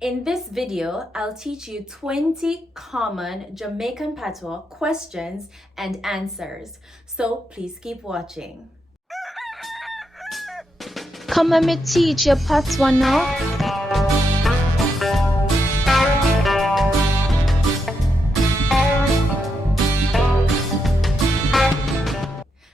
In this video, I'll teach you 20 common Jamaican Patois questions and answers. So please keep watching. Come and me teach you Patwa now.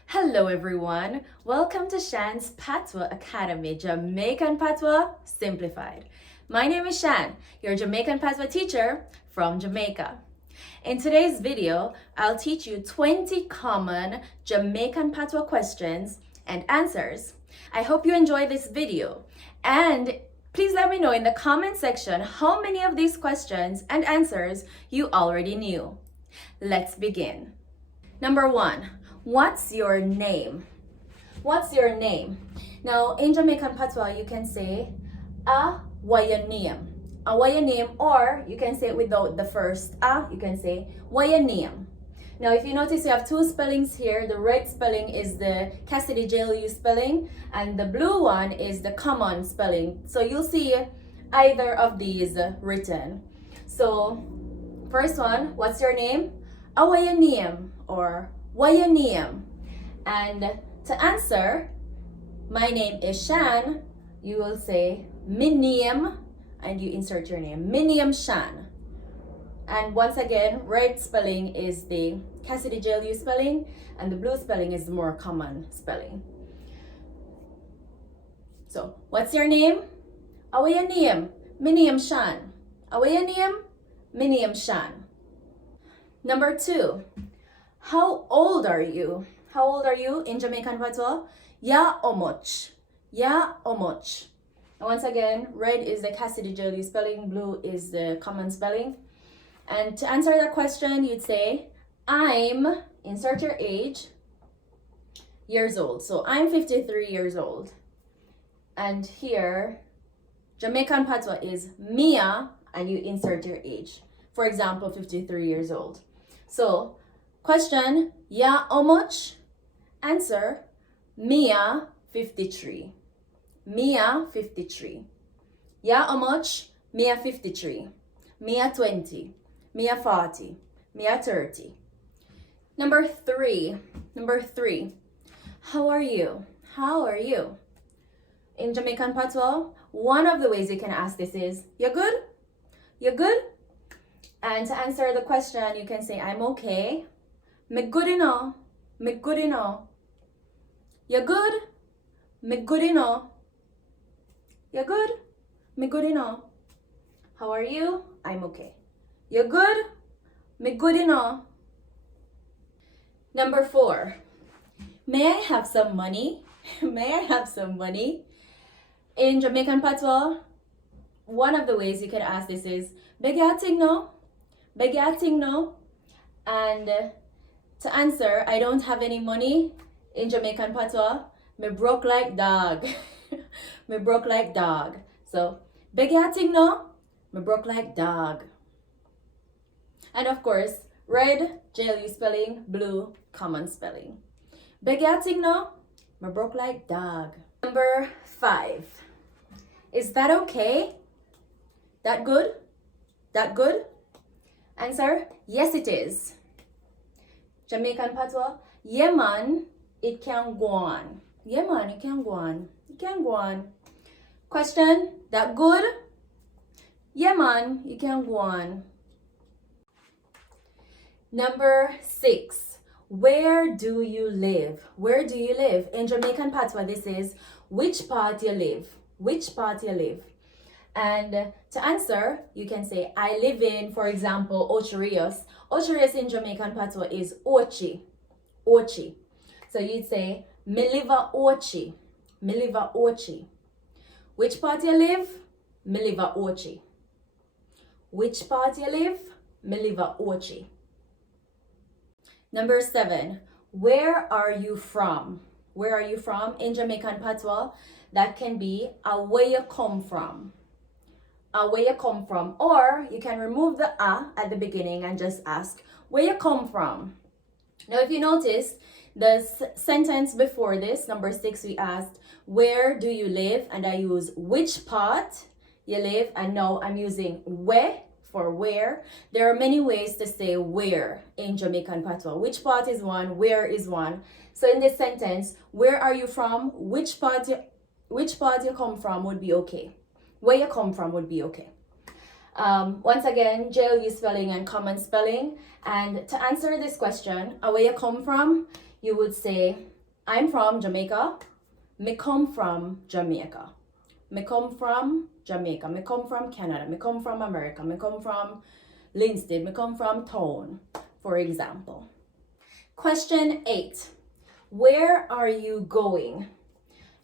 Hello everyone, welcome to Shan's Patwa Academy, Jamaican Patois Simplified. My name is Shan, your Jamaican Patois teacher from Jamaica. In today's video, I'll teach you 20 common Jamaican Patois questions and answers. I hope you enjoy this video, and please let me know in the comment section how many of these questions and answers you already knew. Let's begin. Number 1. What's your name? What's your name? Now, in Jamaican Patois, you can say, what your name? What your name, or you can say it without the first you can say, what your name? Now, if you notice, you have two spellings here. The red spelling is the Cassidy JLU spelling, and the blue one is the common spelling. So you'll see either of these written. So, first one, what's your name? What your name? Or what your name? And to answer, my name is Shan, you will say me name, and you insert your name. Me name Shan. And once again, red spelling is the Cassidy JLU spelling, and the blue spelling is the more common spelling. So, what's your name? What your name? Me name Shan. What your name? Me name Shan. Number 2. How old are you? How old are you in Jamaican Patois? Ya omoch. Ya omoch. And once again, red is the Cassidy JLU spelling, blue is the common spelling. And to answer that question, you'd say, I'm, insert your age, years old. So I'm 53 years old. And here, Jamaican Patois is Mia, and you insert your age. For example, 53 years old. So, question, ya omoch? Answer, Mia 53. Mia 53. Ya omoch? Mia 53. Mia 20. Mia 40. Mia 30. Number 3. How are you? How are you? In Jamaican Patois, one of the ways you can ask this is, you good? You good? And to answer the question, you can say, I'm okay. Me good enough. Me good enough. You good? Me good enough. You good? Me good enough. How are you? I'm okay. You good? Me good enough. Number 4. May I have some money? May I have some money? In Jamaican Patois, one of the ways you can ask this is, begating no? Begating no? And to answer, I don't have any money, in Jamaican Patois, me broke like dog. Me broke like dog. So, begating no? Me broke like dog. And of course, red, JLU spelling, blue, common spelling. Begating no? Me broke like dog. Number 5. Is that okay? That good? That good? Answer, yes it is. Jamaican Patois, yeah man, it can go on. Yeah man, it can go on. It can go on. Question, that good? Yeah man, it can go on. Number 6, where do you live? Where do you live? In Jamaican Patois, this is, which part you live? Which part you live? And to answer, you can say, I live in, for example, Ocho Rios. Ocho Rios in Jamaican Patois is Ochi. Ochi. So you'd say, me live a Ochi. Me live a Ochi. Which part you live? Me live a Ochi. Which part you live? Me live a Ochi. Number 7, where are you from? Where are you from? In Jamaican Patois, that can be where you come from. Where you come from, or you can remove the at the beginning and just ask where you come from. Now, if you notice, the sentence before this, number 6, we asked, where do you live? And I use which part you live, and now I'm using where for where. There are many ways to say where in Jamaican Patois. Which part is one, where is one. So in this sentence, where are you from? Which part you come from would be okay. Where you come from would be okay. Once again, JLU spelling and common spelling. And to answer this question, where you come from, you would say, I'm from Jamaica. Me come from Jamaica. Me come from Jamaica. Me come from Canada. Me come from America. Me come from Linstead. Me come from town, for example. Question 8. Where are you going?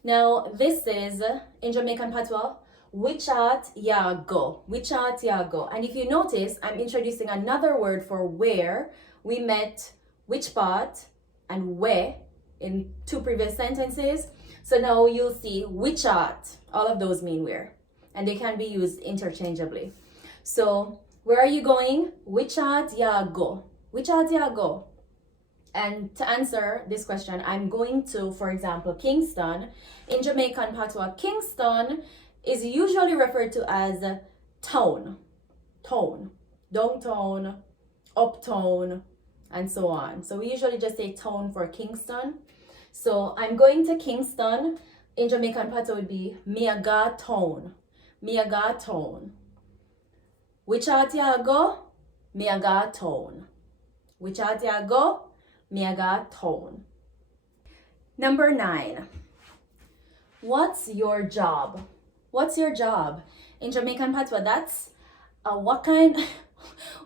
Now, this is, in Jamaican Patois, which art ya go? Which art ya go? And if you notice, I'm introducing another word for where. We met which part and where in 2 previous sentences. So now you'll see which art. All of those mean where. And they can be used interchangeably. So, where are you going? Which art ya go? Which art ya go? And to answer this question, I'm going to, for example, Kingston. In Jamaican Patois, Kingston is usually referred to as town, downtown, uptown, and so on. So we usually just say town for Kingston. So I'm going to Kingston. In Jamaican Patois would be Miaga town, Miaga town. Which art ya go? Miaga town. Which art ya go? Miaga town. Number 9. What's your job? What's your job? In Jamaican Patois, that's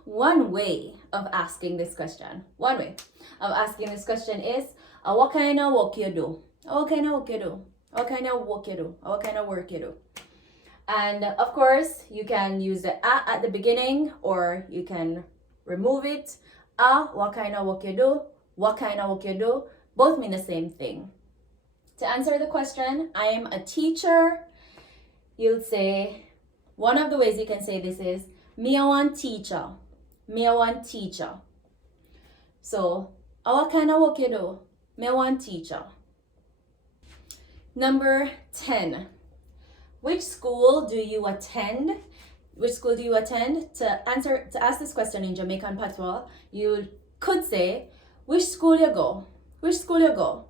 one way of asking this question. One way of asking this question is, what kind of work you do? What kind of work you do? What kind of work you do? What kind of work you do? And of course, you can use the a at the beginning, or you can remove it. What kind of work you do? What kind of work you do? Both mean the same thing. To answer the question, I am a teacher. You'll say, one of the ways you can say this is, me a one teacher. Me a one teacher. So, what kind of work you do? Me a one teacher. Number 10. Which school do you attend? Which school do you attend? To ask this question in Jamaican Patois, you could say, which school you go? Which school you go?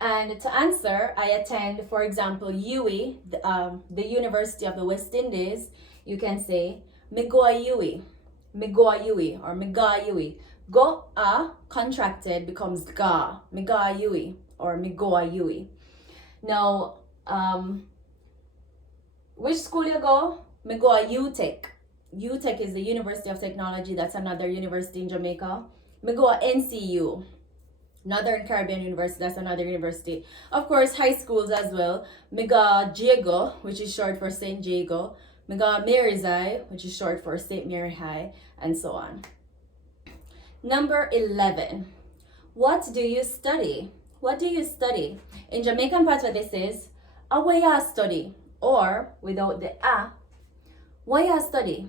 And to answer, I attend, for example, UWI, the University of the West Indies. You can say, me go a UWI, me go a UWI, or me ga UWI. Go a contracted becomes ga, me ga UWI, or me go a UWI. Now, which school you go? Me go a UTech. UTech is the University of Technology. That's another university in Jamaica. Me go a NCU. Northern Caribbean University, that's another university. Of course, high schools as well. Mega Jago, which is short for St. Jago. Mega Mary's High, which is short for St. Mary High, and so on. Number 11. What do you study? What do you study? In Jamaican Patois, this is, what you study? Or, without the a, what you study?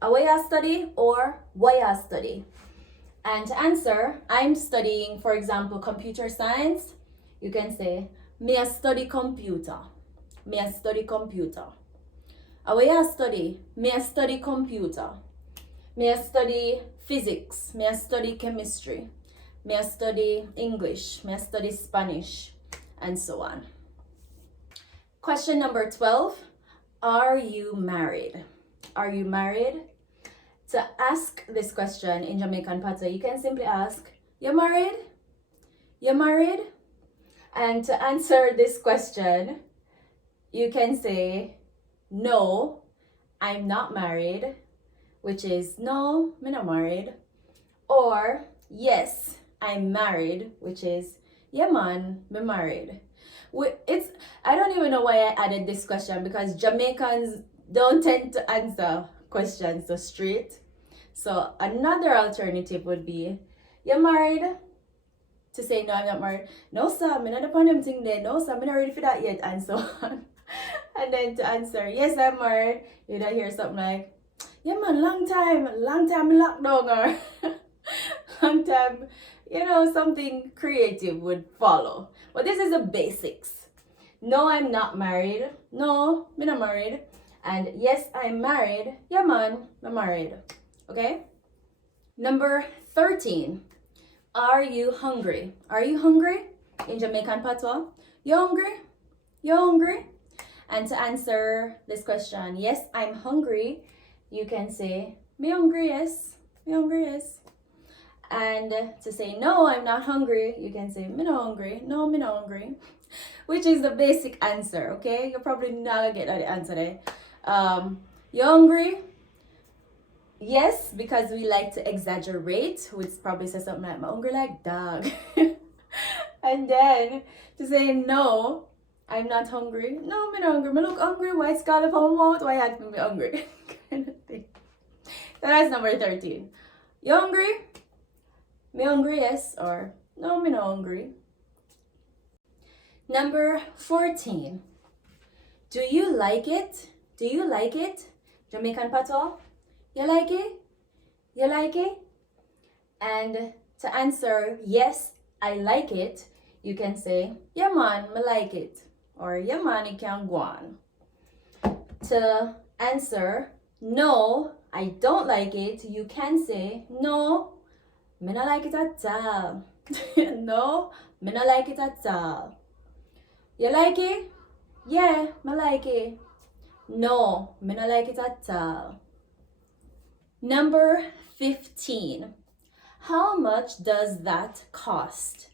What you study, or what you study? And to answer, I'm studying, for example, computer science. You can say, me a study computer. Me a study computer. What you study? Me a study computer. Me a study physics. Me a study chemistry. Me a study English. Me a study Spanish, and so on. Question number 12. Are you married? Are you married? To ask this question in Jamaican Patois, you can simply ask, you married? You married? And to answer this question, you can say, no, I'm not married, which is, no, I'm not married. Or, yes, I'm married, which is, yeah man, me married. I don't even know why I added this question, because Jamaicans don't tend to answer questions so straight. So another alternative would be, you married? To say, no, I'm not married. No, sir, I'm not upon them thing there. No, sir, I'm not ready for that yet, and so on. And then to answer, yes, I'm married, you don't hear something like, yeah man, long time locked down, or long time, something creative would follow. But this is the basics. No, I'm not married. No, I'm not married. And yes, I'm married. Yeah, man, I'm married. Okay? Number 13. Are you hungry? Are you hungry? In Jamaican Patois. You hungry? You hungry? And to answer this question, yes, I'm hungry, you can say, me hungry, yes. Me hungry, yes. And to say, no, I'm not hungry, you can say, me not hungry. No, me not hungry. Which is the basic answer, okay? You're probably not gonna get that answer there. You hungry? Yes, because we like to exaggerate, which probably says something like, I'm hungry like dog. And then to say no, I'm not hungry. No, I'm not hungry. I look hungry. Why it's got a phone mouth? Why you have to be hungry? Kind of thing. So that's number 13. You hungry? Me hungry, yes. Or no, me not hungry. Number 14. Do you like it? Do you like it? Jamaican Patois. You like it? You like it? And to answer yes, I like it, you can say, yeah man, I like it. Or yeah man, it can go on. To answer no, I don't like it, you can say, no, me not like it at all. No, me not like it at all. You like it? Yeah, me like it. No, me not like it at all. Number 15. How much does that cost?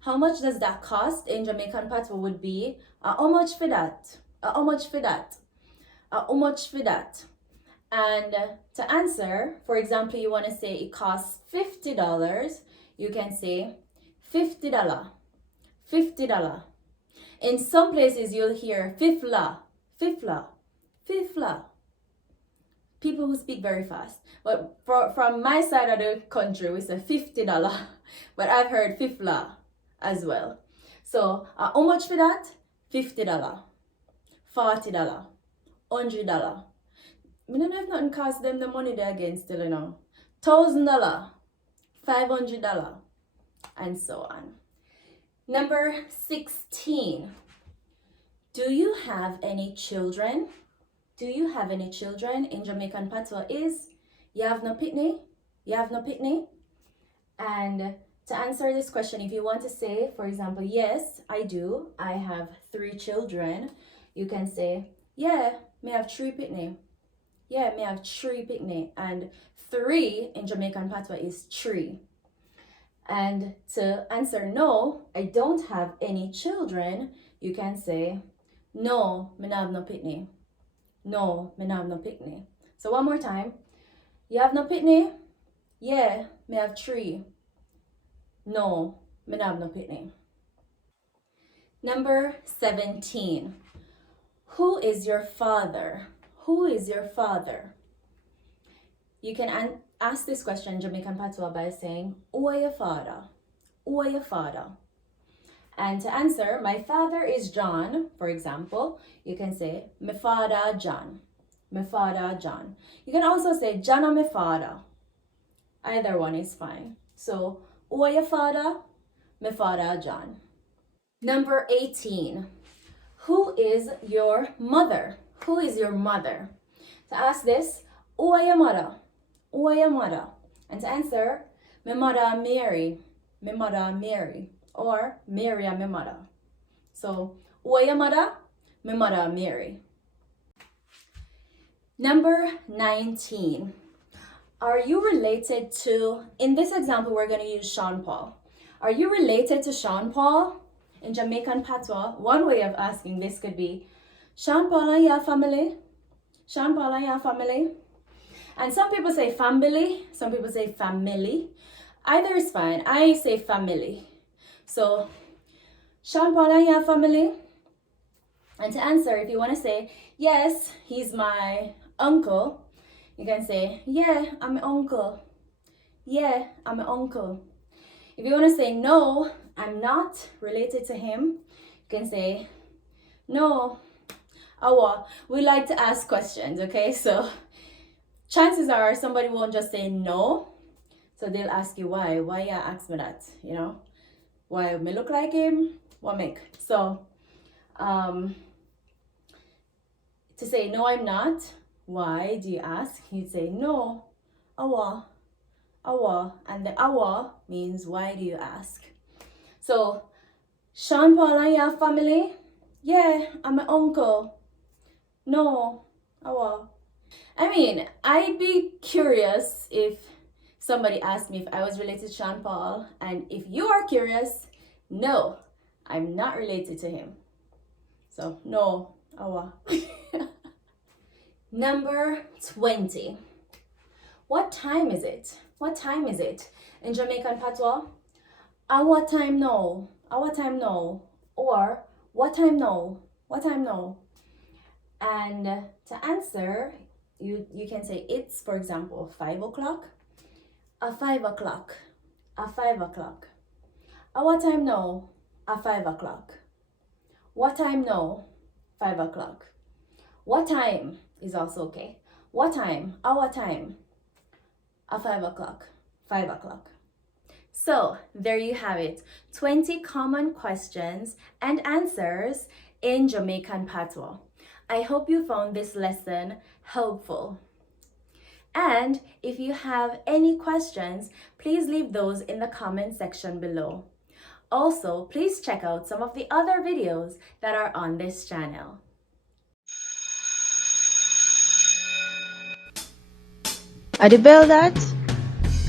How much does that cost in Jamaican Patois would be how much for that? How much for that? How much for that? And to answer, for example, you want to say it costs $50, you can say $50. $50. In some places you'll hear fifla, fifla, fifla. People who speak very fast. But from my side of the country, we say $50. But I've heard fifla as well. So how much for that? $50, $40, $100. I don't know if nothing cost them the money there again still, you know. $1,000, $500, and so on. Number 16. Do you have any children? Do you have any children? In Jamaican Patois is, you have no pitney? You have no pitney? And to answer this question, if you want to say, for example, yes, I do. I have 3 children. You can say, yeah, me have 3 pitney. Yeah, me have 3 pitney. And 3 in Jamaican Patois is 3. And to answer no, I don't have any children, you can say, no, me not have no pitney. No, me not have no pitney. So one more time. You have no pitney? Yeah, me have 3. No, me not have no pitney. Number 17. Who is your father? Who is your father? You can ask this question in Jamaican Patois by saying, who are your father? Who are your father? And to answer, my father is John, for example, you can say, my father John. My father John. You can also say, John or my father. Either one is fine. So, who are your father? My father John. Number 18. Who is your mother? Who is your mother? To ask this, who are your mother? Who are your mother? And to answer, my mother Mary. My mother Mary. Or Mary and my mother. So, who are your mother? My mother Mary. Number 19. Are you related to, in this example, we're going to use Sean Paul. Are you related to Sean Paul? In Jamaican Patois, one way of asking this could be, Sean Paul and your family? Sean Paul and your family? And some people say family, some people say family. Either is fine. I say family. So, Sean Paul and your family? And to answer, if you want to say, yes, he's my uncle, you can say, yeah, I'm an uncle. Yeah, I'm an uncle. If you want to say, no, I'm not related to him, you can say, no. Oh, we like to ask questions, okay? So, chances are somebody won't just say no. So they'll ask you why. Why you ask me that, you know? Why me look like him? What make? So, To say no, I'm not, why do you ask? You'd say no, awa, awa, and the awa means why do you ask? So, Sean Paul and your family? Yeah, I'm my uncle. No, awa. I mean, I'd be curious if somebody asked me if I was related to Sean Paul, and if you are curious, no, I'm not related to him. So, no, awa. Number 20. What time is it? What time is it? In Jamaican Patois, what time now? What time now? Or what time now? What time now? And to answer, you can say it's, for example, 5 o'clock. 5 o'clock. 5 o'clock. What time now? 5 o'clock. What time now? 5 o'clock. What time is also okay. What time? What time? 5 o'clock. 5 o'clock. So there you have it, 20 common questions and answers in Jamaican Patois. I hope you found this lesson helpful. And if you have any questions, please leave those in the comment section below. Also, please check out some of the other videos that are on this channel. Are the bell that?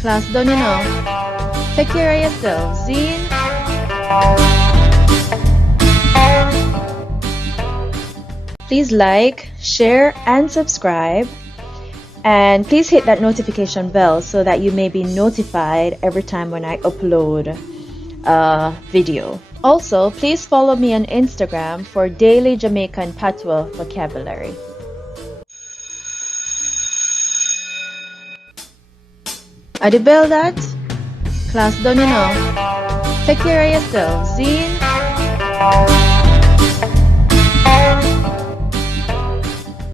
Class done, you know. Take care of yourself, Zine. Please like, share, and subscribe. And please hit that notification bell so that you may be notified every time when I upload a video. Also, please follow me on Instagram for daily Jamaican Patois vocabulary. Are the bell that? Class done, you know. Take care of yourself, Zine.